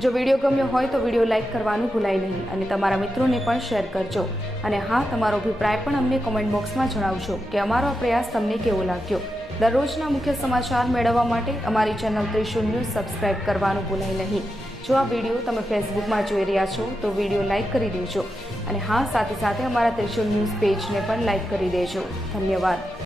જો વિડીયો ગમ્યો હોય તો વિડીયો લાઇક કરવાનું ભૂલાય નહીં અને તમારા મિત્રોને પણ શેર કરજો. અને હા, તમારો અભિપ્રાય પણ અમને કોમેન્ટ બોક્સમાં જણાવજો કે અમારો આ પ્રયાસ તમને કેવો લાગ્યો. દરરોજના મુખ્ય સમાચાર મેળવવા માટે અમારી ચેનલ ત્રિશુલ ન્યૂઝ સબસ્ક્રાઇબ કરવાનું ભૂલાય નહીં. જો આ વિડીયો તમે ફેસબુકમાં જોઈ રહ્યા છો તો વિડીયો લાઇક કરી દેજો અને હા, સાથે સાથે અમારા ત્રિશુલ ન્યૂઝ પેજને પણ લાઇક કરી દેજો. ધન્યવાદ.